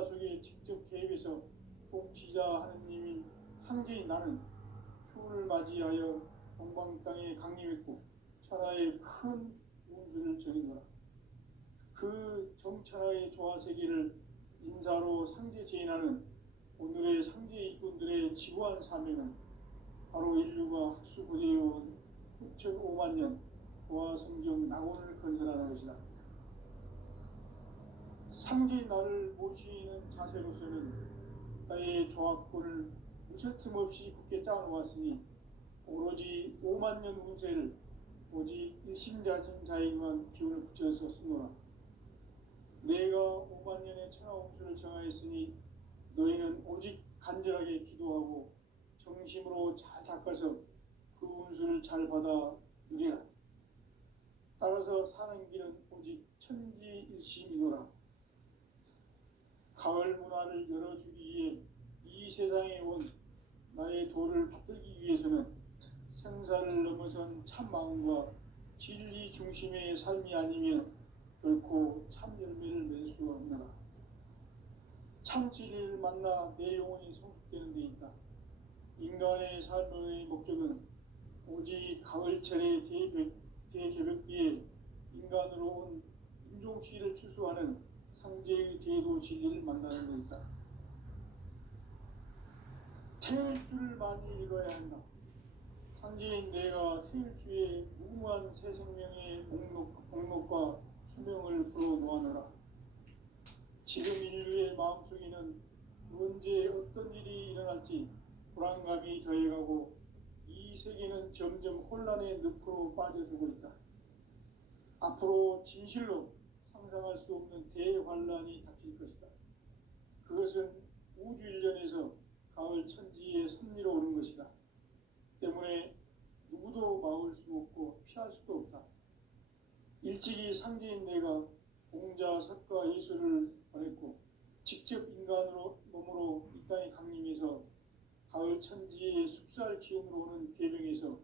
역사 속에 직접 개입해서 통치자 하느님인 상제인 나는 추운을 맞이하여 동방 땅에 강림했고 천하에 큰 운수를 정이노라. 그 정천하의 조화세계를 인사로 상제 제인하는 오늘의 상제 일꾼들의 지구한 사명은 바로 인류가 학수고대해온 6,500만 년 조화성경 낙원을 건설하는 것이다. 상제인 나를 모시는 자세로서는 나의 조합권을 무쇠틈 없이 굳게 짜놓았으니 오로지 5만 년 운세를 오직 일심자진 자에게만 기운을 붙여서 쓰노라. 내가 5만 년의 천하홍수를 정하였으니 너희는 오직 간절하게 기도하고 정심으로 잘 닦아서 그 운수를 잘 받아 누리라. 따라서 사는 길은 오직 천지일심이노라. 가을 문화를 열어주기 위해 이 세상에 온 나의 도를 받들기 위해서는 생사를 넘어선 참 마음과 진리 중심의 삶이 아니면 결코 참 열매를 맺을 수 없느라. 참 진리를 만나 내 영혼이 성숙되는 데 있다. 인간의 삶의 목적은 오직 가을철의 대개벽기에 인간으로 온 인종시를 추수하는 상제의 제도 진리를 만나는 데 있다. 태일주를 많이 읽어야 한다. 상제인 내가 태일주의 무궁한 새 생명의 목록과 수명을 불어놓아노라. 지금 인류의 마음속에는 언제 어떤 일이 일어날지 불안감이 더해가고 이 세계는 점점 혼란의 늪으로 빠져들고 있다. 앞으로 진실로 상상할 수 없는 대환란이 닥칠 것이다. 그것은 우주 일련에서 가을 천지의 섭리로 오는 것이다. 때문에 누구도 막을 수 없고 피할 수도 없다. 일찍이 상제인 내가 공자, 석가, 예수를 보냈고 직접 인간으로 몸으로 이 땅에 강림해서 가을 천지의 숲살 기운으로 오는 계명에서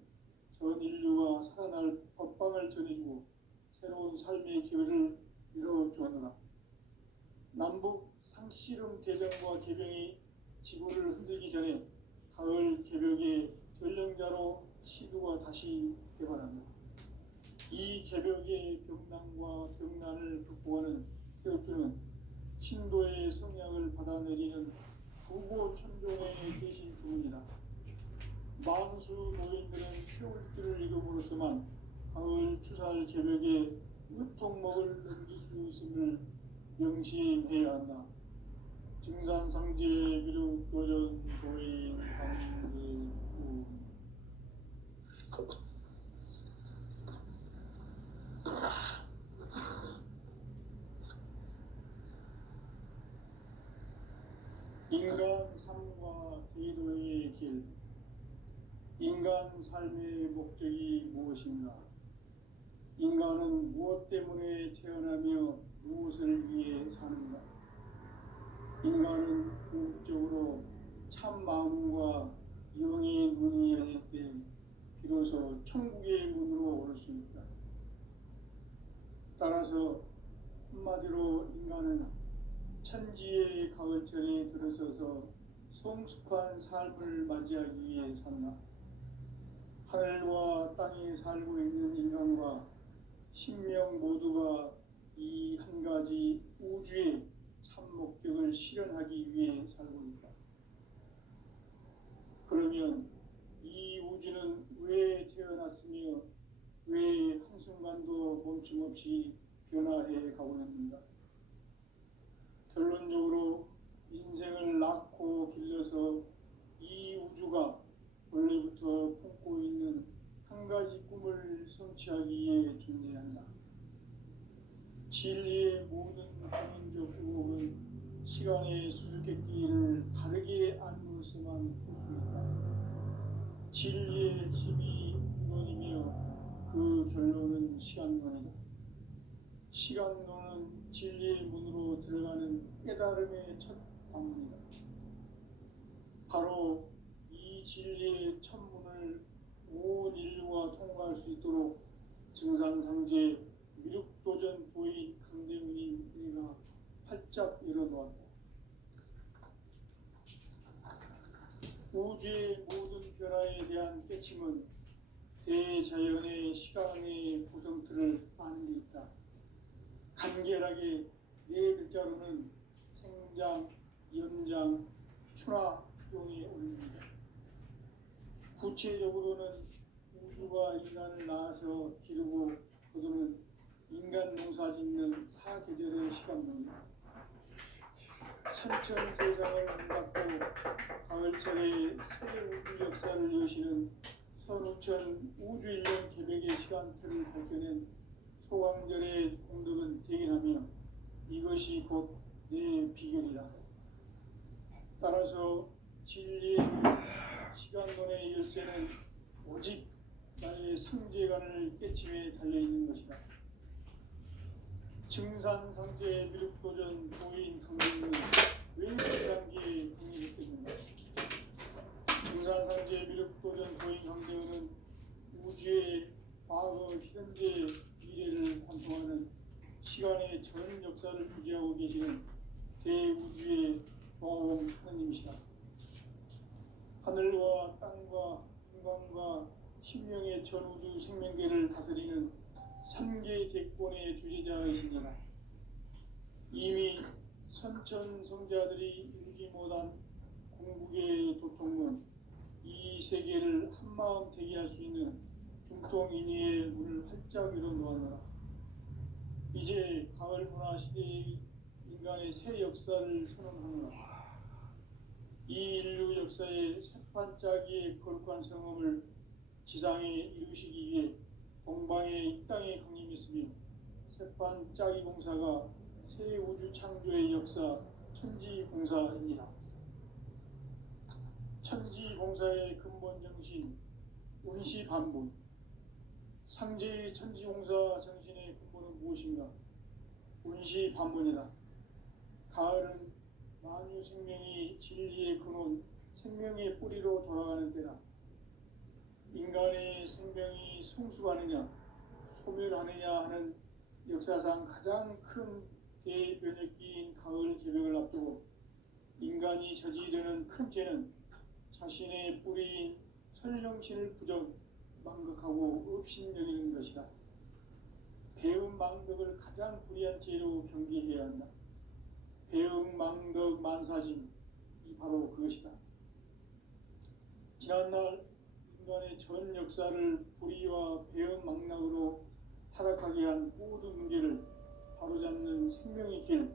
전 인류가 살아날 법방을 전해주고 새로운 삶의 기회를 이뤄주었노라. 남북 상씨름 대전과 개병이 지구를 흔들기 전에 가을 개벽의 전령자로 시도가 다시 개발한다. 이 개벽의 병난과 병난을 극복하는 태극주는 신도의 성향을 받아내리는 부고 천종의 대신 주문이다. 만수 노인들은 태울주를 이름으로서만 가을 추살 개벽의 으통목을 넘길 수 있음을 명심해야 한다. 증산상제 미륵 도전 도인 강제우 인간 삶과 제도의 길. 인간 삶의 목적이 무엇인가? 인간은 무엇 때문에 태어나며 무엇을 위해 사는가? 인간은 궁극적으로 참 마음과 영의 눈이 열릴 때 비로소 천국의 문으로 올 수 있다. 따라서 한마디로 인간은 천지의 가을철에 들어서서 성숙한 삶을 맞이하기 위해 산다. 하늘과 땅에 살고 있는 인간과 신명 모두가 이 한 가지 우주의 참 목적을 실현하기 위해 살고 있다. 그러면 이 우주는 왜 태어났으며 왜 한순간도 멈춤 없이 변화해 가고 있는가? 결론적으로 인생을 낳고 길러서 이 우주가 원래부터 품고 있는 한 가지 꿈을 성취하기 위해 존재한다. 진리의 모든 근원적 의혹은 시간의 수수께끼를 다르게 알므로서만 풀 수 있다. 진리의 핵심이 근원이며 그 결론은 시간론이다. 시간론은 진리의 문으로 들어가는 깨달음의 첫 방문이다. 바로 이 진리의 첫 문을 온 인류가 통과할 수 있도록 증산상제 미륵도전 도인 강대문인 내가 활짝 열어놓았다. 우주의 모든 변화에 대한 깨침은 대자연의 시간의 구성틀을 아는 데 있다. 간결하게 네 글자로는 생장, 연장, 추나 추동에 올립니다. 구체적으로는 우주가 인간을 낳아서 기르고 거두는 인간 농사 짓는 사계절의 시간입니다. 선천 세상을 문닫고 가을철에 새 우주 역사를 여시는 선우천 우주일령 계백의 시간틀을 밝혀낸 소강절의 공덕은 대견하며 이것이 곧 내 비결이라. 따라서 진리의 시간론의 열쇠는 오직 나의 상제관을 깨침에 달려있는 것이다. 증산상제 미륵도전 도인 강대는 왜 지상기에 독립했겠는가? 증산상제 미륵도전 도인 강대는 우주의 과거, 현재, 미래를 관통하는 시간의 전 역사를 주재하고 계시는 대우주의 조화원 하느님이시다. 하늘과 땅과 인간과 신명의 전우주 생명계를 다스리는 3개 대권의 주제자이시니라. 이미 선천성자들이 이루지 못한 공국의 도통문, 이 세계를 한마음 되게 할 수 있는 중통인의의 문을 활짝 열어 놓았노라. 이제 가을 문화 시대의 인간의 새 역사를 선언하노라. 이 인류 역사의 새판짜기의 거룩한 성험을 지상에 이루시기 위해 동방의 이 땅에 강림했으며 새판짜기 공사가 새 우주 창조의 역사 천지공사입니다. 천지공사의 근본 정신 운시반본. 상제의 천지공사 정신의 근본은 무엇인가? 운시반본이다. 가을은 만유 생명이 진리의 근원, 생명의 뿌리로 돌아가는 때다. 인간의 생명이 성숙하느냐, 소멸하느냐 하는 역사상 가장 큰 대변혁기인 가을 개벽을 앞두고 인간이 저지르는 큰 죄는 자신의 뿌리인 설령신을 부정, 망극하고 업신여기는 것이다. 배음 망덕을 가장 불의한 죄로 경계해야 한다. 배음 망덕 만사짐이 바로 그것이다. 지난날 인간의 전 역사를 불의와 배음 망락으로 타락하게 한 모든 문제를 바로잡는 생명의 길,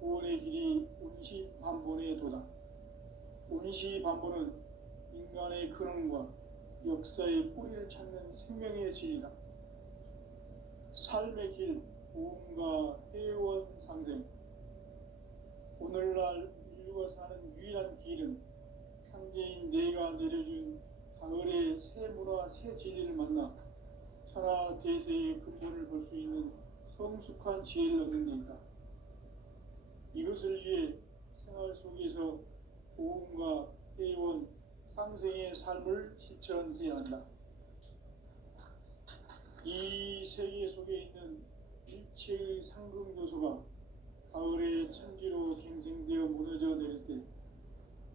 구원의 길이 운시반본의 도다. 운시반본은 인간의 근원과 역사의 뿌리를 찾는 생명의 질이다. 삶의 길, 보험과 회원 상생. 오늘날 인류가 사는 유일한 길은 상제인 내가 내려준 가을의 새 문화, 새 진리를 만나 천하 대세의 근본을 볼 수 있는 성숙한 지혜를 얻는 데 있다. 이것을 위해 생활 속에서 보험과 회원, 상생의 삶을 실천해야 한다. 이 세계 속에 있는 일체의 상극 요소가 가을의 천지로 갱생되어 무너져 내릴 때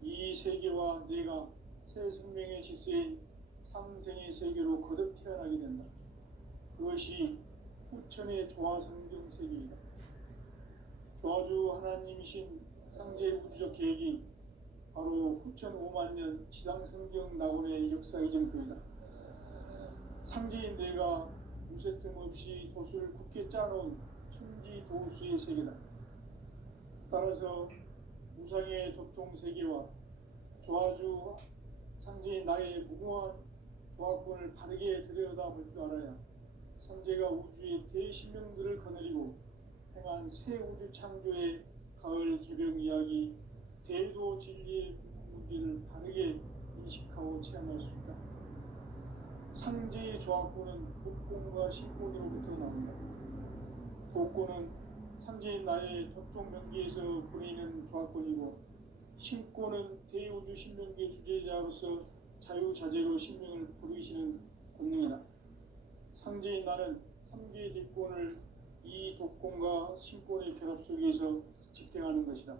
이 세계와 내가 새 생명의 질서인 상생의 세계로 거듭 태어나게 된다. 그것이 후천의 조화성경 세계이다. 조화주 하나님이신 상제 우주적 계획이 바로 후천 5만년 지상성경 낙원의 역사 이전표이다. 상제인 내가 무쇠 틈 없이 돛을 굳게 짜놓은 천지 도수의 세계다. 따라서 무상의 도통 세계와 조화주 상제인 나의 무궁한 조화권을 바르게 들여다볼 줄 알아야 상제가 우주의 대신명들을 거느리고 행한 새 우주 창조의 가을 개벽 이야기, 대도 진리의 문제를 바르게 인식하고 체험할 수 있다. 상제의 조화권은 복권과 신권으로부터 나온다. 복권은 상제인 나의 도통 명계에서 보이는 조화권이고, 신권은 대우주 신명계 주제자로서 자유자재로 신명을 부르시는 공명이다. 상제인 나는 3개의 대권을 이 독권과 신권의 결합 속에서 집행하는 것이다.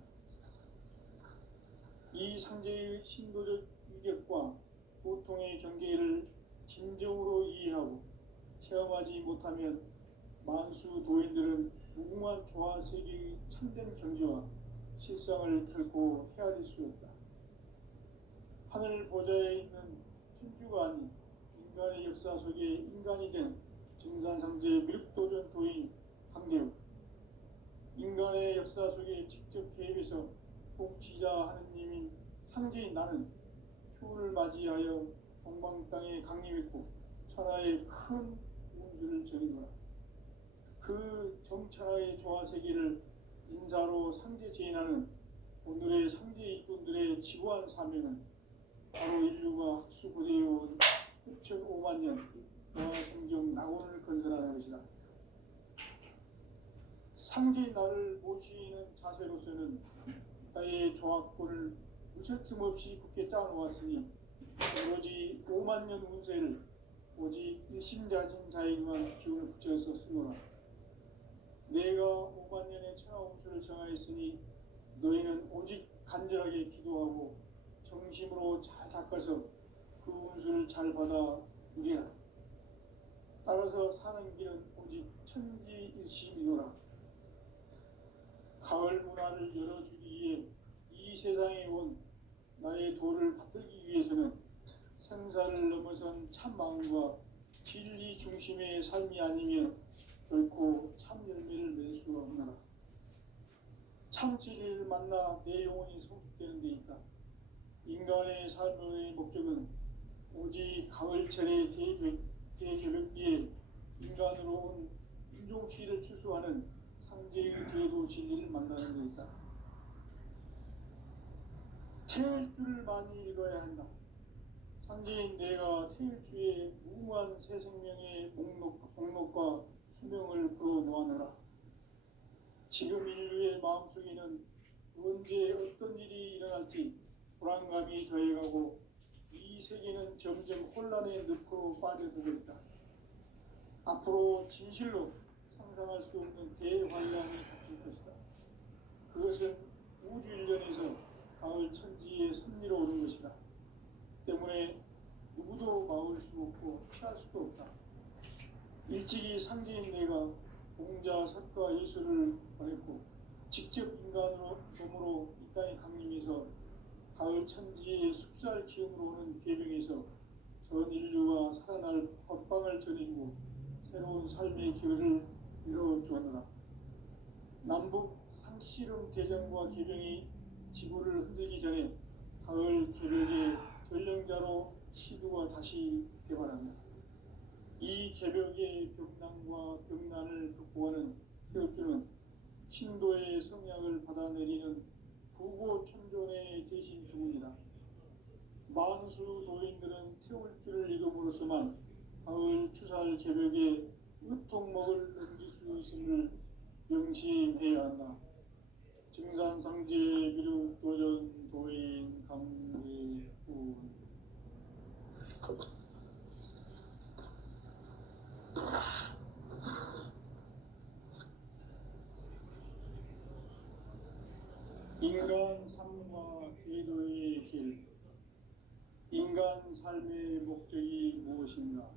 이 상제의 신도적 위격과 고통의 경계를 진정으로 이해하고 체험하지 못하면 만수 도인들은 무궁한 조화 세계의 참된 경지와 실상을 결코 헤아릴 수 없다. 하늘 보좌에 있는 천주가 아닌 인간의 역사 속에 인간이 된 증산상제 미륵도전 도인 강대우, 인간의 역사 속에 직접 개입해서 통치자 하느님인 상제인 나는 추운을 맞이하여 동방 땅에 강림했고 천하의 큰 운수를 전이노라. 그 정천하의 조화세계를 인사로 상제 제인하는 오늘의 상제 일꾼들의 지고한 사명은 바로 인류가 학수고대해온 6,500만 년 노화생경 낙원을 건설하는 것이다. 상제인 나를 모시는 자세로서는 나의 조합권을 무설틈 없이 굳게 짜놓았으니 오로지 5만 년 운세를 오직 일심자진 자에게만 기운을 붙여서 쓰노라. 내가 5만 년의 천하 운수를 정하였으니 너희는 오직 간절하게 기도하고 정심으로 잘 닦아서 그 운수를 잘 받아 누리라. 따라서 사는 길은 오직 천지일심이노라. 가을 문화를 열어주기 위해 이 세상에 온 나의 도를 받들기 위해서는 생사를 넘어선 참 마음과 진리 중심의 삶이 아니면 결코 참 열매를 맺을 수가 없노라. 참 진리를 만나 내 영혼이 성숙되는 데 있다. 인간의 삶의 목적은 오직 가을철의 대개벽기에 인간으로 온 인종시를 추수하는 상제의 제도 진리를 만나는 데 있다. 태일주를 많이 읽어야 한다. 상제인 내가 태일주의 무궁한 새 생명의 목록과 수명을 풀어놓아노라. 지금 인류의 마음속에는 언제 어떤 일이 일어날지 불안감이 더해가고 이 세계는 점점 혼란의 늪으로 빠져들고 있다. 앞으로 진실로 상상할 수 없는 대환란이 닥칠 것이다. 그것은 우주 일련에서 가을 천지의 섭리로 오는 것이다. 때문에 누구도 막을 수 없고 피할 수도 없다. 일찍이 상제인 내가 공자, 석가, 예수를 보냈고 직접 인간으로 몸으로 이 땅에 강림해서 가을 천지의 숲살 기운으로 오는 계명에서 전 인류가 살아날 법방을 전해주고 새로운 삶의 기회를 이뤄주었노라. 남북 상씨름 대전과 계명이 지구를 흔들기 전에 가을 개벽의 전령자로 시두가 다시 개발한다. 이 개벽의 벽난과 벽난을 극복하는 태엽주는 신도의 성약을 받아내리는 부고천존의 대신 주문이다. 만수 도인들은 태울주를 이름으로서만 가을 추살 개벽에 으통목을 넘길 수 있음을 명심해야 한다. 증산상제 미륵도전 도인 강대훈. 인간 삶과 궤도의 길. 인간 삶의 목적이 무엇인가?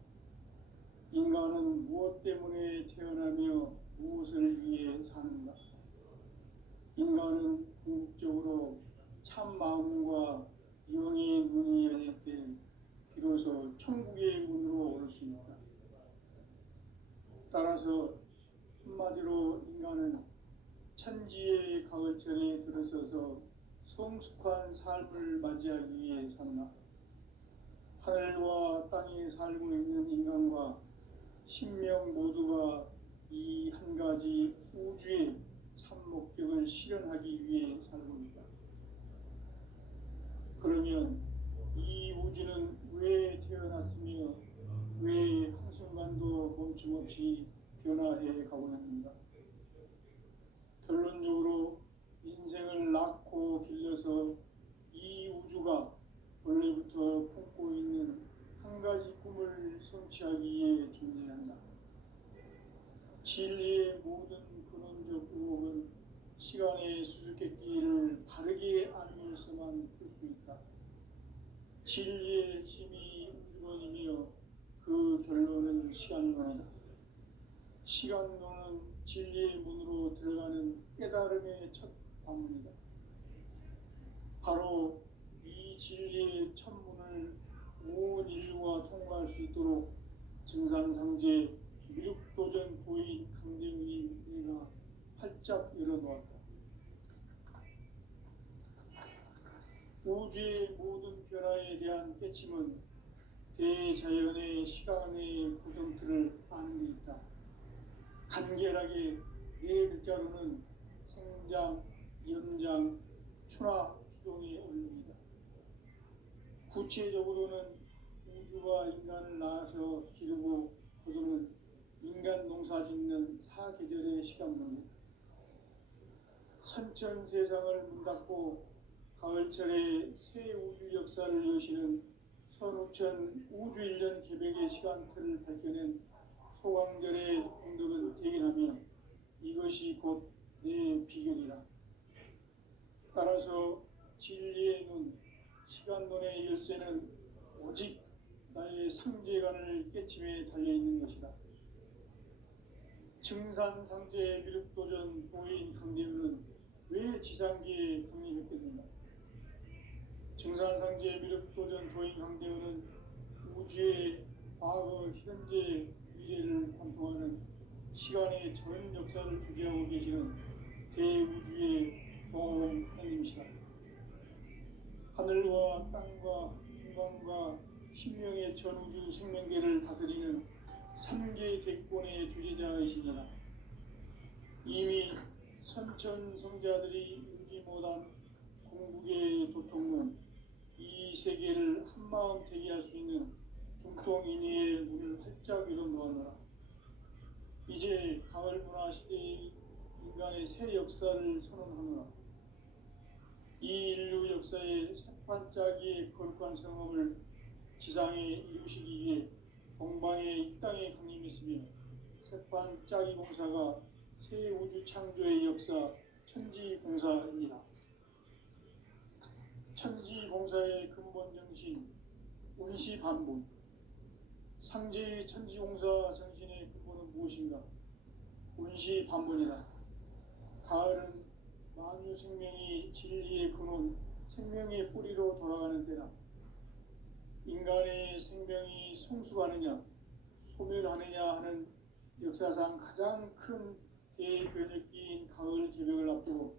인간은 무엇 때문에 태어나며 무엇을 위해 사는가? 인간은 궁극적으로 참 마음과 영의 문이 열릴 때 비로소 천국의 문으로 올 수 있다. 따라서 한마디로 인간은 천지의 가을철에 들어서서 성숙한 삶을 맞이하기 위해 산다. 하늘과 땅에 살고 있는 인간과 신명 모두가 이 한 가지 우주의 참 목적을 실현하기 위해 살고 있다. 그러면 이 우주는 왜 태어났으며 왜 한순간도 멈춤없이 변화해 가고 있는가? 결론적으로 인생을 낳고 길러서 이 우주가 원래부터 품고 있는 한 가지 꿈을 성취하기 위해 존재한다. 진리의 모든 근원적 의혹은 시간의 수수께끼를 바르게 알면서만 풀 수 있다. 진리의 핵심이 우주론이며 그 결론은 시간론이다. 시간론은 진리의 문으로 들어가는 깨달음의 첫 관문이다. 바로 이 진리의 첫문을 온 인류가 통과할 수 있도록 증산상제 미륵도전 보인 강대문이 내가 활짝 열어놓았다. 우주의 모든 변화에 대한 깨침은 대자연의 시간의 구성틀을 아는 데 있다. 간결하게 네 글자로는 생장, 연장, 추나 추동의 원리이다. 구체적으로는 우주가 인간을 낳아서 기르고 거두는 인간 농사 짓는 사계절의 시간론이다. 선천 세상을 문닫고 가을철에 새 우주 역사를 여시는 선우천 우주 1년 개백의 시간틀을 밝혀낸 소강절의 공덕은 대견하며 이것이 곧 내 비결이라. 따라서 진리의 눈, 시간론의 열쇠는 오직 나의 상제관을 깨침에 달려있는 것이다. 증산상제 미륵도전 보인 강대문은 왜 지상계에 강림했겠는가? 증산상제 미륵도전 도인 강대문은 우주의 과거, 현재, 미래를 관통하는 시간의 전 역사를 주재하고 계시는 대우주의 종원 하나님이시다. 하늘과 땅과 인간과 신명의 전우주 생명계를 다스리는 3개 대권의 주제자이시니라. 이미 선천성자들이 알지 못한 궁극의 도통문, 이 세계를 한마음 되게 할 수 있는 중통인의의 문을 활짝 열어놓았노라. 이제 가을 문화 시대의 인간의 새 역사를 선언하노라. 이 인류 역사의 새판짜기의 거룩한 성험을 지상에 이루시기 위해 동방에 이 땅에 강림했으며 새판짜기 공사가 새 우주 창조의 역사 천지공사입니다. 천지공사의 근본 정신 운시반본. 상제의 천지공사 정신의 근본은 무엇인가? 운시반본이다. 가을은 만유 생명이 진리의 근원, 생명의 뿌리로 돌아가는 때다. 인간의 생명이 성숙하느냐, 소멸하느냐 하는 역사상 가장 큰 대변혁기인 가을 개벽을 앞두고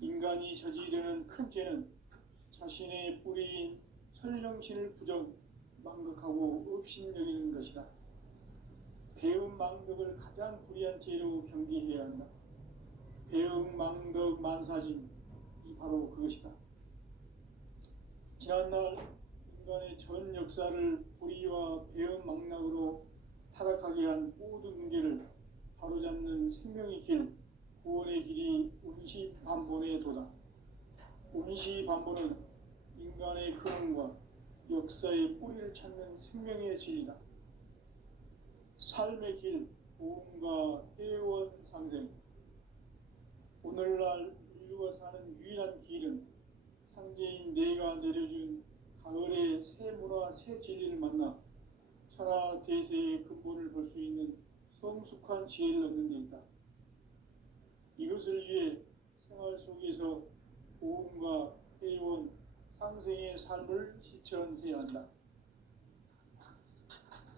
인간이 저지르는 큰 죄는 자신의 뿌리인 설령신을 부정, 망극하고 업신여기는 것이다. 배움 망덕을 가장 불의한 죄로 경계해야 한다. 배움 망덕 만사짐이 바로 그것이다. 지난날 인간의 전 역사를 불의와 배움 망락으로 타락하게 한 모든 문제를 바로잡는 생명의 길, 구원의 길이 운시반본의 도다. 운시반본은 인간의 근원과 역사의 뿌리를 찾는 생명의 진리다. 삶의 길, 보험과 회원 상생. 오늘날 인류가 사는 유일한 길은 상제인 내가 내려준 가을의 새 문화, 새 진리를 만나 천하 대세의 근본을 볼 수 있는 성숙한 지혜를 얻는 데 있다. 이것을 위해 생활 속에서 보험과 회원, 상생의 삶을 실천해야 한다.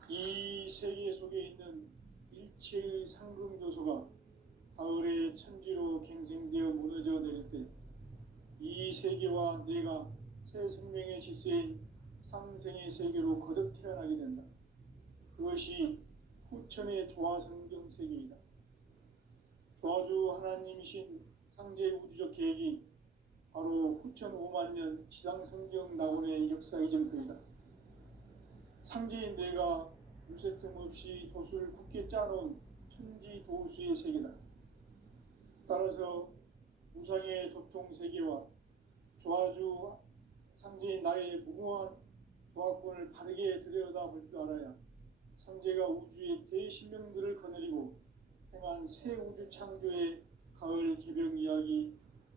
이 세계 속에 있는 일체의 상금교소가 가을의 천지로 갱생되어 무너져 내릴 때 이 세계와 내가 새 생명의 질서인 상생의 세계로 거듭 태어나게 된다. 그것이 후천의 조화성경 세계이다. 조화주 하나님이신 상제 우주적 계획이 바로 후천 5만 년 지상성경 낙원의 역사 이정표이다. 상제인 내가 무쇠틈 없이 도수를 굳게 짜놓은 천지 도수의 세계다. 따라서 무상의 도통 세계와 조화주 상제인 나의 무궁한 조화권을 바르게 들여다볼 줄 알아야 상제가 우주의 대신명들을 거느리고 행한 새 우주 창조의 가을 개벽 이야기,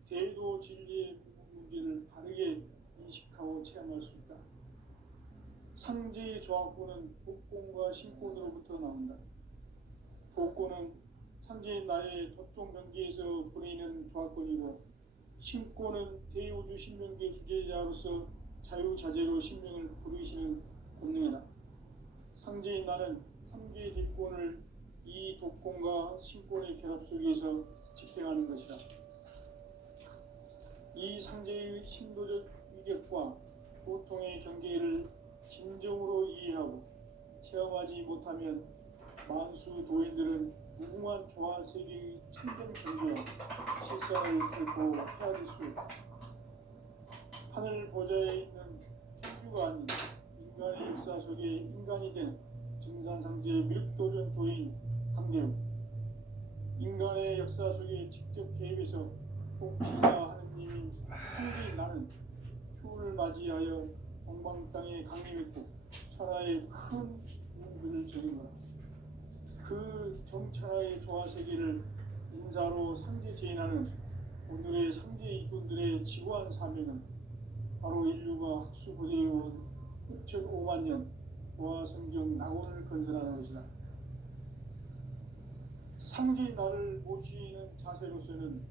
대도 진리의 궁극 문제를 바르게 인식하고 체험할 수 있다. 상제의 조합권은 복권과 신권으로부터 나온다. 복권은 상제의 나의 법정 경계에서 부리는 조합권이고, 신권은 대우주 신명계 주제자로서 자유자재로 신명을 부르시는 권능이다. 상제의 나는 상제의 뒷권을 이 독권과 신권의 결합 속에서 집행하는 것이다. 이 상제의 신도적 위격과 고통의 경계를 진정으로 이해하고 체험하지 못하면 만수 도인들은 무궁한 조화 세계의 참된 경계와 실상을 결코 헤아릴 수 없다. 하늘 보좌에 있는 천주가 아닌 인간의 역사 속에 인간이 된 증산상제의 밀도전 도인 강대우, 인간의 역사 속에 직접 개입해서 복지자 하느님인 상제인 나는 추운을 맞이하여 동방 땅에 강림했고 천하의 큰 운수를 전한 거라. 그 정천하의 조화 세계를 인사로 상제 제인하는 오늘의 상제 이꾼들의 지구한 사명은 바로 인류가 학수 고대해온 6,5만 년 조화 성경 낙원을 건설하는 것이다. 상제의 나를 모시는 자세로서는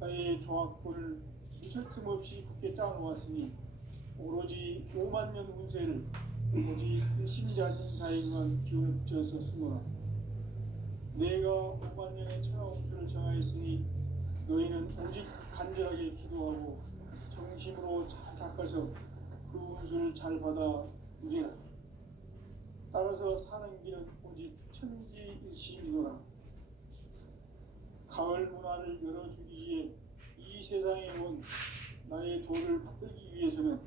나의 조합권을 무설틈 없이 굳게 짜놓았으니 오로지 5만 년 운세를 오직 일심자진 자에게만 기운을 붙여서 쓰노라. 내가 5만 년의 천하 운수를 정하였으니 너희는 오직 간절하게 기도하고 정심으로 잘 닦아서 그 운수를 잘 받아 누리라. 따라서 사는 길은 오직 천지일심이노라. 가을 문화를 열어주기 위해 이 세상에 온 나의 도를 받들기 위해서는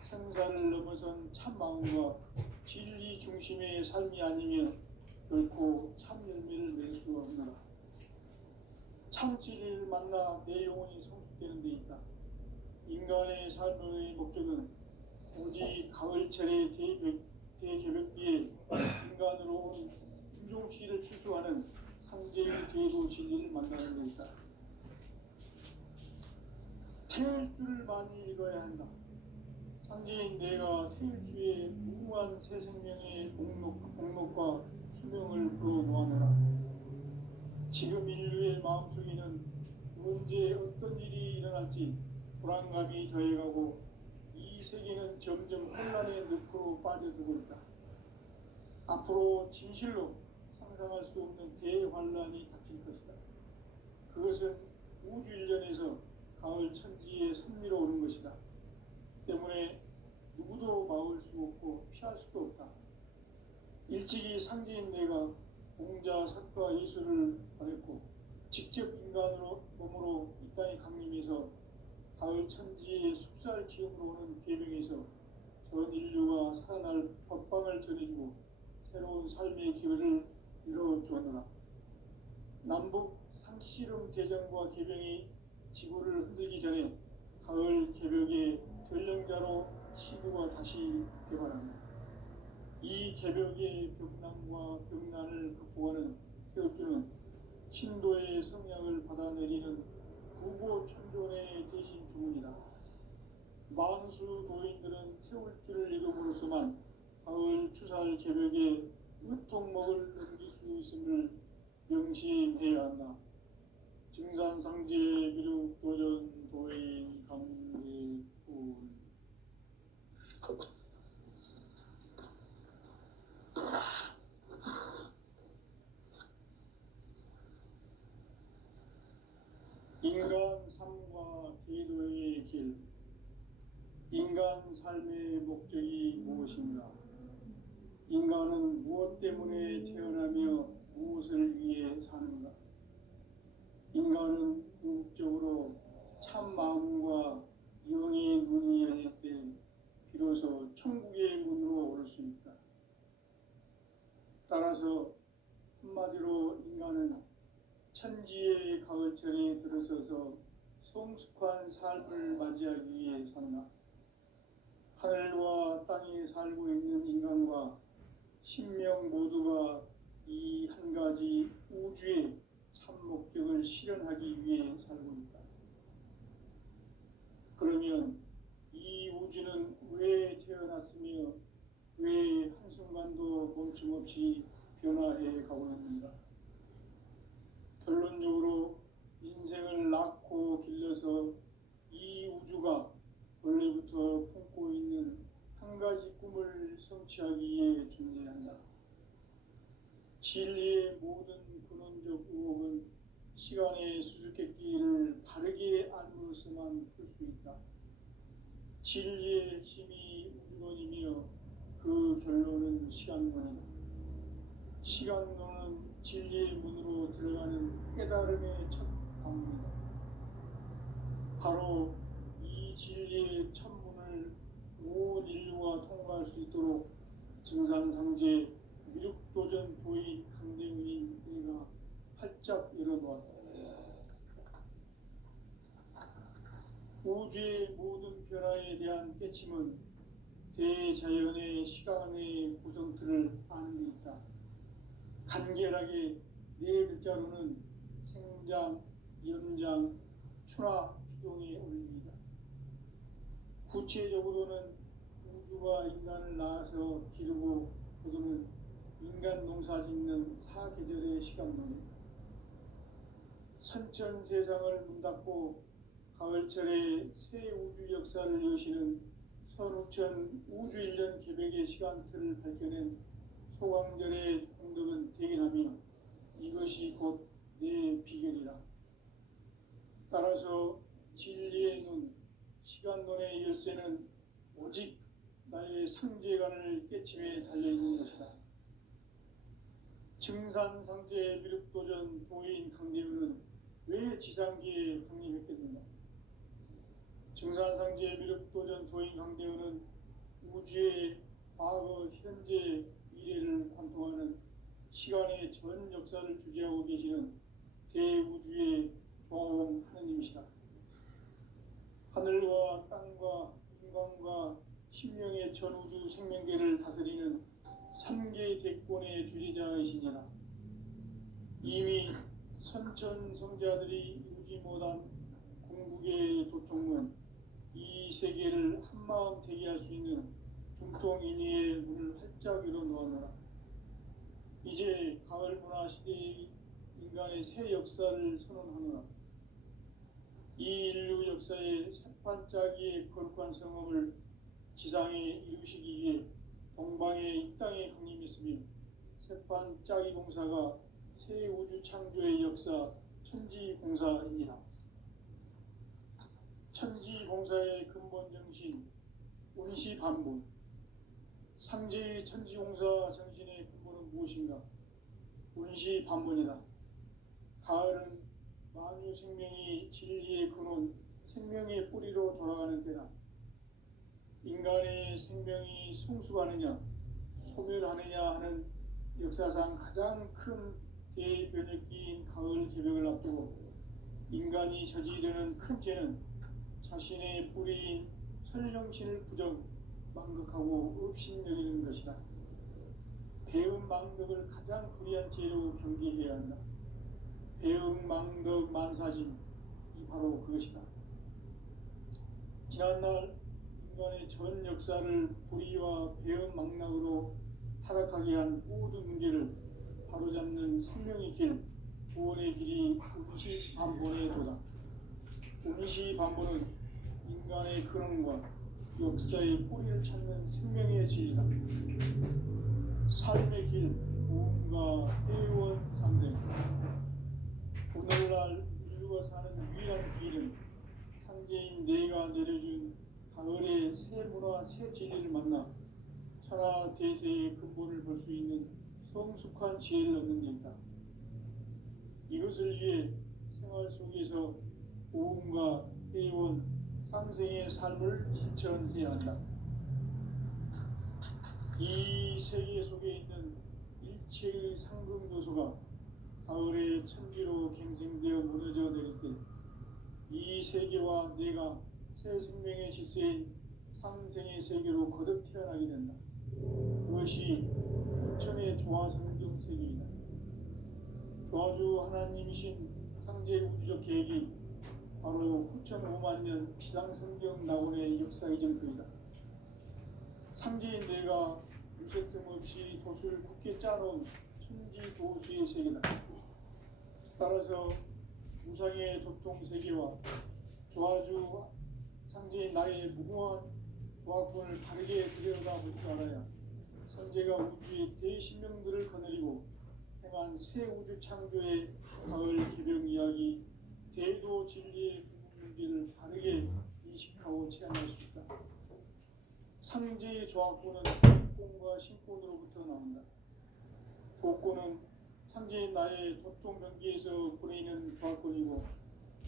생사를 넘어선 참 마음과 진리 중심의 삶이 아니면 결코 참 열매를 맺을 수가 없노라. 참 진리를 만나 내 영혼이 성숙되는 데 있다. 인간의 삶의 목적은 오직 가을철의 대개벽기에 인간으로 온 인종씨를 추수하는 상제의 대도 진리를 만나는 데 있다. 태일주를 많이 읽어야 한다. 상제인 내가 태일주의 무궁한 새 생명의 목록과 수명을 풀어놓아노라. 지금 인류의 마음속에는 언제 어떤 일이 일어날지 불안감이 더해가고 이 세계는 점점 혼란의 늪으로 빠져들고 있다. 앞으로 진실로 상상할 수 없는 대환란이 닥칠 것이다. 그것은 우주 일전에서 가을 천지에 선미로 오는 것이다. 때문에 누구도 막을 수 없고 피할 수도 없다. 일찍이 상제인 내가 공자, 석가, 예수를 보냈고 직접 인간으로 몸으로 이 땅에 강림해서 가을 천지의 숲살 기음으로 오는 계명에서 전 인류가 살아날 법방을 전해주고 새로운 삶의 기회를 이뤄주었노라. 남북 상씨름 대전과 계병이 지구를 흔들기 전에 가을 개벽의 전령자로 시구가 다시 개발한다. 이 개벽의 벽난과 벽난을 극복하는 태엽주는 신도의 성향을 받아내리는 부고 천존의 대신 주문이다. 만수 도인들은 태울주를 읽음으로써만 가을 추살 개벽에 으통목을 넘길 수 있음을 명심해야 한다. 증산상제 비록 도전 도인 강대군 인간 삶과 계도의 길. 인간 삶의 목적이 무엇인가? 인간은 무엇 때문에 태어나며 무엇을 위해 사는가? 인간은 궁극적으로 참 마음과 영의 눈이 열릴 때 비로소 천국의 문으로 오를 수 있다. 따라서 한마디로 인간은 천지의 가을철에 들어서서 성숙한 삶을 맞이하기 위해 산다. 하늘과 땅에 살고 있는 인간과 신명 모두가 이 한 가지 우주의 참 목적을 실현하기 위해 살고 있다. 그러면 이 우주는 왜 태어났으며 시간도 멈춤없이 변화해 가고 있습니다. 결론적으로 인생을 낳고 길러서 이 우주가 원래부터 품고 있는 한 가지 꿈을 성취하기 위해 존재한다. 진리의 모든 근원적 의혹은 시간의 수수께끼를 바르게 알므로서만 풀 수 있다. 진리의 핵심이 우주론이며 그 결론은 시간론이다. 시간론은 진리의 문으로 들어가는 깨달음의 첫 방문이다. 바로 이 진리의 첫 문을 온 인류가 통과할 수 있도록 증산상제 미륵도전 도인 강대문인 내가 활짝 열어놓았다. 우주의 모든 변화에 대한 깨침은 대자연의 시간의 구성틀을 아는 데 있다. 간결하게 네 글자로는 생장, 연장, 추나 추동의 원리이다. 구체적으로는 우주가 인간을 낳아서 기르고 거두는 인간 농사 짓는 사계절의 시간론이다. 선천세상을 문닫고 가을철에 새 우주 역사를 여시는 선우천 우주일년 개백의 시간틀을 밝혀낸 소광절의 공덕은 대견하며 이것이 곧 내 비결이라. 따라서 진리의 눈, 시간론의 열쇠는 오직 나의 상제관을 깨침에 달려있는 것이다. 증산상제 미륵도전 도인 강대우는 왜 지상계에 독립했겠는가? 증산상제 미륵도전 도인 강대우는 우주의 과거, 현재, 미래를 관통하는 시간의 전 역사를 주재하고 계시는 대우주의 조화원 하느님이시다. 하늘과 땅과 인간과 신명의 전우주 생명계를 다스리는 3개 대권의 주재자이시니라. 이미 선천성자들이 이루지 못한 궁극의 도통문, 이 세계를 한마음 되게 할 수 있는 중통인의의 문을 활짝 열어놓았노라. 이제 가을 문화 시대의 인간의 새 역사를 선언하노라. 이 인류 역사의 새반짝이의 거룩한 성업을 지상에 이루시기 위해 동방의 이 땅에 강림했으며 새반짝이 공사가 새 우주 창조의 역사 천지공사이니라. 천지공사의 근본 정신 운시반문, 상제의 천지공사 정신의 근본은 무엇인가? 운시반문이다. 가을은 만유 생명이 진리의 근원, 생명의 뿌리로 돌아가는 때다. 인간의 생명이 성숙하느냐, 소멸하느냐 하는 역사상 가장 큰 대변혁기인 가을 개벽을 앞두고 인간이 저지르는 큰 죄는 자신의 뿌리인 설령신을 부정, 망극하고 업신여기는 것이다. 배음 망덕을 가장 불의한 죄로 경계해야 한다. 배음 망덕 만사짐이 바로 그것이다. 지난날 인간의 전 역사를 불의와 배음 망락으로 타락하게 한 모든 문제를 바로잡는 생명의 길, 구원의 길이 운시반본의 도다. 운시반본은 인간의 근원과 역사의 뿌리를 찾는 생명의 진리다. 삶의 길, 보험과 회원 상생. 오늘날 인류가 사는 유일한 길은 상제인 내가 내려준 가을의 새 문화, 새 진리를 만나 천하 대세의 근본을 볼 수 있는 성숙한 지혜를 얻는 데 있다. 이것을 위해 생활 속에서 보험과 회원, 상생의 삶을 실천해야 한다. 이 세계 속에 있는 일체의 상금 요소가 가을의 천지로 갱생되어 무너져 내릴 때 이 세계와 내가 새 생명의 질서인 상생의 세계로 거듭 태어나게 된다. 그것이 부천의 조화성경 세계이다. 조화주 하나님이신 상제 우주적 계획이 바로 후천 5만 년 지상성경 낙원의 역사 이전거이다. 상제인 내가 유세틈 없이 돛을 굳게 짜놓은 천지 도수의 세계다. 따라서 우상의 도통 세계와 조화주 상제인 나의 무궁한 조합권을 바르게 들여다볼 줄 알아야 선제가 우주의 대신명들을 거느리고 행한 새 우주 창조의 가을 개병 이야기, 대도 진리의 궁극문제를 바르게 인식하고 체험할 수 있다. 상제의 조합권은 복권과 신권으로부터 나온다. 복권은 상제인 나의 도통 경기에서 보내는 조합권이고,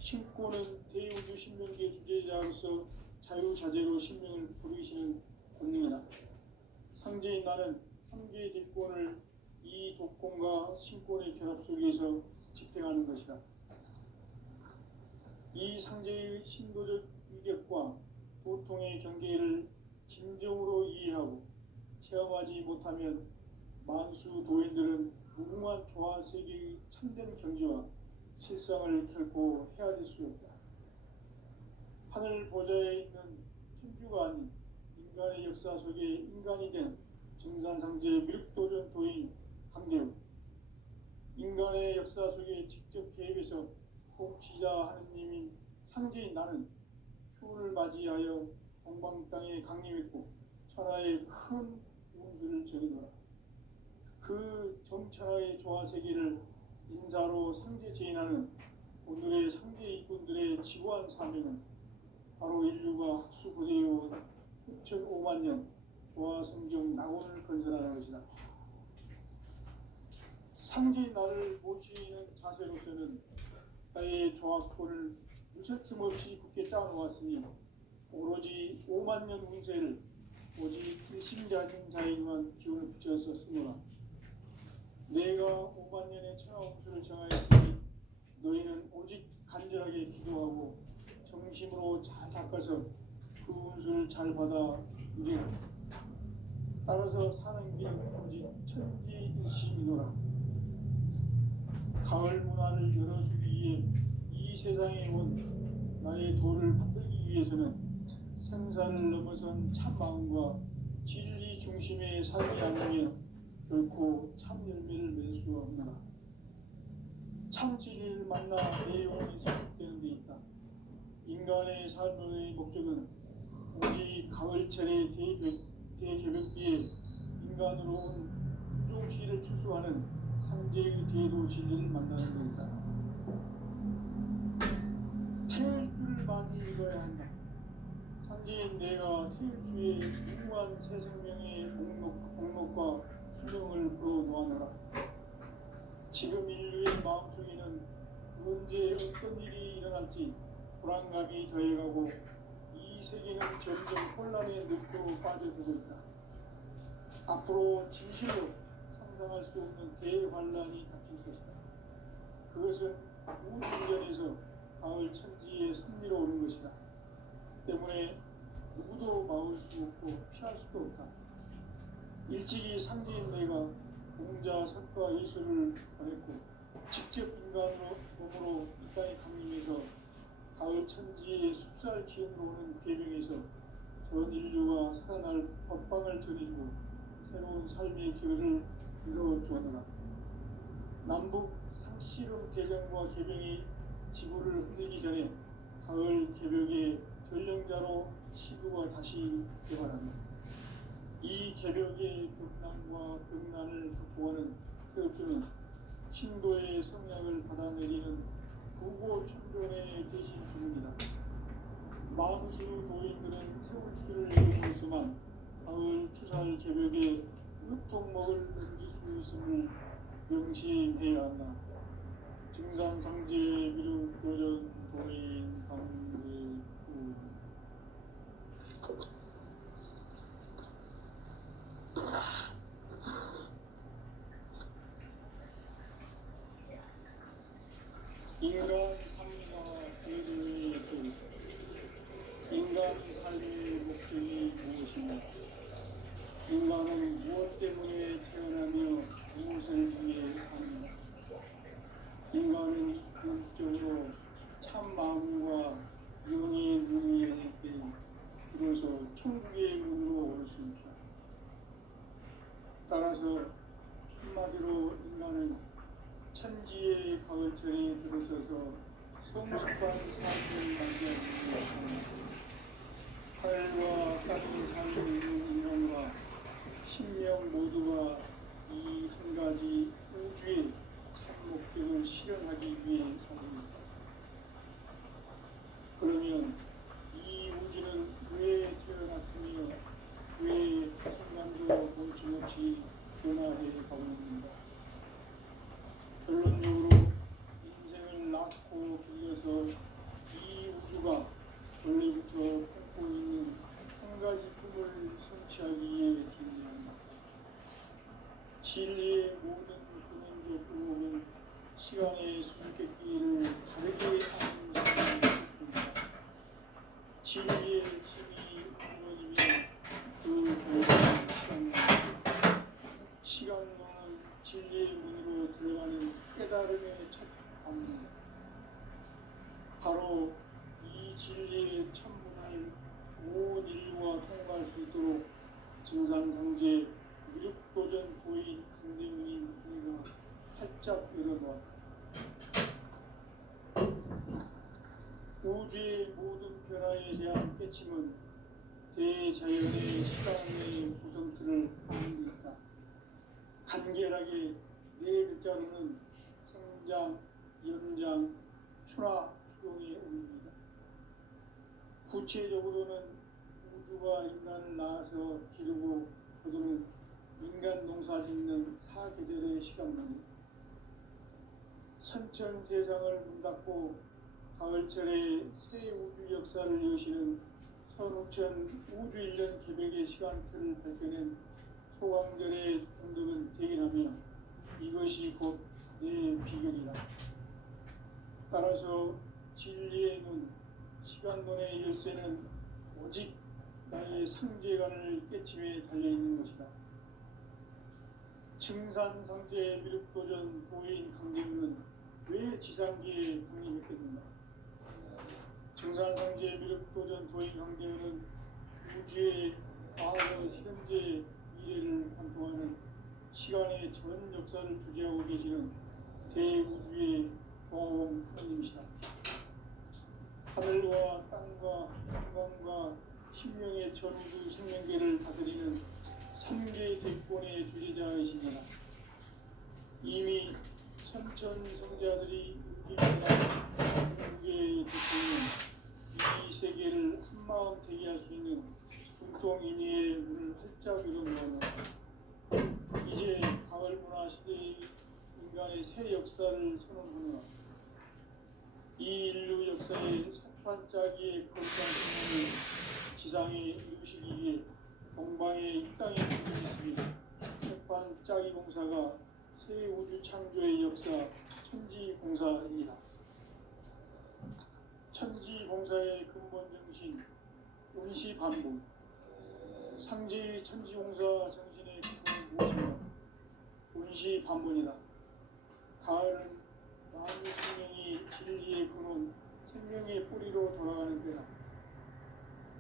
신권은 대우주 신명계 주제자로서 자유자재로 신명을 부르시는 권능이다. 상제인 나는 3개의 뒷권을 이 독권과 신권의 결합 속에서 집행하는 것이다. 이 상제의 신도적 위격과 보통의 경계를 진정으로 이해하고 체험하지 못하면 만수 도인들은 무궁한 조화 세계의 참된 경지와 실상을 결코 헤아릴 수 없다. 하늘 보좌에 있는 천주가 아닌 인간의 역사 속에 인간이 된 증산상제 밀도전 도인 강대우, 인간의 역사 속에 직접 개입해서 통치자 하느님인 상제인 나는 추운을 맞이하여 동방 땅에 강림했고 천하의 큰 운수를 저리노라. 그 정천하의 조화세계를 인사로 상제 제인하는 오늘의 상제 일꾼들의 지구한 사명은 바로 인류가 학수고대해온 6,500만 년 조화성경 낙원을 건설하는 것이다. 상제인 나를 모시는 자세로서는 나의 조합권을 유세틈 없이 굳게 짜놓았으니 오로지 5만 년 운세를 오직 일심자진 자에게만 기운을 붙여서 쓰노라. 내가 5만 년의 천하운수를 정하였으니 너희는 오직 간절하게 기도하고 정심으로 잘 닦아서 그 운수를 잘 받아 누리라. 따라서 사는 길 오직 천지일심이노라. 가을 문화를 열어주기 위해 이 세상에 온 나의 도를 받들기 위해서는 생사를 넘어선 참 마음과 진리 중심의 삶이 아니면 결코 참 열매를 맺을 수 없노라. 참 진리를 만나 내 영혼이 수축되는 데 있다. 인간의 삶의 목적은 오직 가을철의 대개벽기에 인간으로 온 인종시를 추수하는 상제의 대도 진리를 만나는 것이다. 태울 줄을 많이 읽어야 한다. 상제인 내가 태울 주의 무궁한 새 생명의 목록과 수명을 불어놓아노라. 지금 인류의 마음속에는 언제 어떤 일이 일어날지 불안감이 더해가고 이 세계는 점점 혼란의 늪으로 빠져들고 있다. 앞으로 진실로 상상할 수 없는 대환란이 닥칠 것이다. 그것은 우주전에서 가을 천지의 승리로 오는 것이다. 때문에 누구도 막을 수 없고 피할 수도 없다. 일찍이 상제인 내가 공자, 석과 예수를 보냈고 직접 인간으로 몸으로 이 땅에 강림해서 가을 천지의 숫살 기운으로 오는 궤병에서 전 인류가 살아날 법방을 전해주고 새로운 삶의 기회를 이뤄주었노라. 남북 상씨름 대전과 개병이 지구를 흔들기 전에 가을 개벽의 전령자로 시구가 다시 개발한다. 이 개벽의 벽난과 벽난을 극복하는 태엽주는 신도의 성량을 받아내리는 부고 천존의 대신 주입니다. 만수 도인들은 태울 줄을 이루고서만 가을 추살 개벽에 흙통목을 넘길 수 있음을 명심해야 한다. 증산상제 미륵 도전 도인 강대구 인간 삶과 대중의 길, 인간 삶의 목적이 무엇인가? 인간은 무엇 때문에 태어나며 무엇을 위해 사는가? 인간은 영적으로 참 마음과 영의 눈이 열릴 때 비로소 천국의 문으로 올 수 있다. 따라서 한마디로 인간은 천지의 가을철에 들어서서 성숙한 삶을 맞이하기 위해서 하늘과 땅의 삶을 이루는 인간과 신명 모두가 이 한 가지 우주의 참 목적을 실현하기 위해 삽니다. 그러면 이 우주는 왜 태어났으며 왜 순간도 멈춤없이 변화해 가고 있는가? 결론적으로 인생을 낳고 길러서 이 우주가 원래부터 품고 있는 한 가지 꿈을 성취하기 위해 존재한다. 진리의 모든 근원적 의혹은 시간의 수수께끼를 다르게 하는 시간입니다. 진리의 힘이 근원이며 그 결과는 시간입니다. 시간론은 진리의 문으로 들어가는 깨달음의 첫 방문입니다. 바로 이 진리의 천문을 온 인류가 통과할 수 있도록 증산상제 미륵도전 도인 강대문인 우리가 활짝 열어놓았다. 우주의 모든 변화에 대한 깨침은 대자연의 시간의 구성틀을 아는 데 있다. 간결하게 네 글자로는 성장, 연장, 추나, 추동에 옮깁니다. 구체적으로는 우주가 인간을 낳아서 기르고 거두는 인간 농사 짓는 사계절의 시간만입니다. 선천 세상을 문 닫고 가을철에 새 우주 역사를 여시는 선우천 우주 1년 계백의 시간틀을 밝혀낸 소강절의 공덕은 대인하며 이것이 곧 내 비결이라. 따라서 진리의 눈, 시간론의 열쇠는 오직 나의 상제관을 깨침에 달려있는 것이다. 증산상제 미륵도전 도인 강림은 왜 지상계에 강림했겠는가? 증산상제 미륵도전 도인 강림은 우주의 과거, 현재, 미래를 관통하는 시간의 전 역사를 주재하고 계시는 대우주의 종합원 하나님이시다. 하늘과 땅과 인간과 신명의 전우주 생명계를 다스리는 3개 대권의 주제자이시니라. 이미 선천성자들이 의기문화 공개의 대권은 이 세계를 한마음 되게 할 수 있는 중동인의의 문을 활짝 열어놓았다. 이제 가을문화 시대의 인간의 새 역사를 선언하며 이 인류 역사의 첫 반짝이의 거룩한 생명을 지상에 이루시기 위해 동방에 이 땅에 존재했습니다. 첫 반짝이 공사가 새 우주 창조의 역사 천지공사입니다. 천지공사의 근본 정신 운시반복, 상제의 천지공사 정신의 근본은 무엇이냐? 운시반복이다. 가을은 만유 생명이 진리의 근원, 생명의 뿌리로 돌아가는 때다.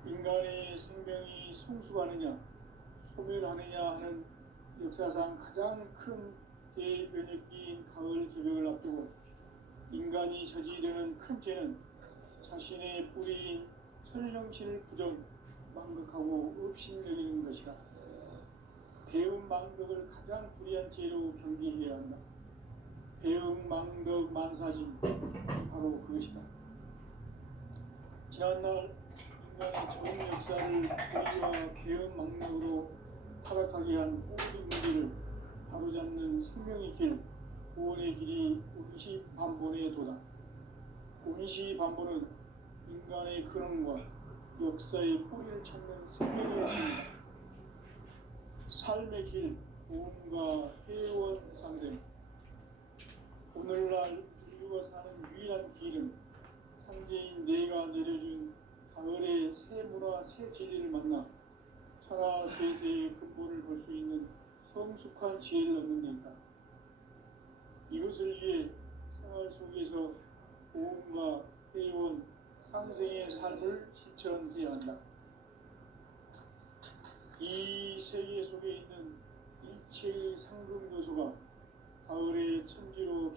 인간의 생명이 성숙하느냐, 소멸하느냐 하는 역사상 가장 큰 대변혁기인 가을 개벽을 앞두고 인간이 저지르는 큰 죄는 자신의 뿌리인 설령신을 부정, 망극하고 업신여기는 것이다. 배움 망덕을 가장 불의한 죄로 경계해야 한다. 배움 망덕 만사진, 바로 그것이다. 지난날 인간의 전 역사를 불의와 배움 망덕으로 타락하게 한 모든 문제를 바로잡는 생명의 길, 구원의 길이 운시반본에 도다. 운시반본은 인간의 근원과 역사의 뿌리를 찾는 생명의 길이다. 삶의 길, 구원과 회원 상생. 오늘날 인류가 사는 유일한 길은 상제인 내가 내려준 가을의 새 문화, 새 진리를 만나 천하 제세의 근본을 볼 수 있는 성숙한 지혜를 얻는 데 있다. 이것을 위해 생활 속에서 고음과 회원, 상생의 삶을 실천해야 한다. 이 세계 속에 있는 일체의 상금 요소가 가을의 천지로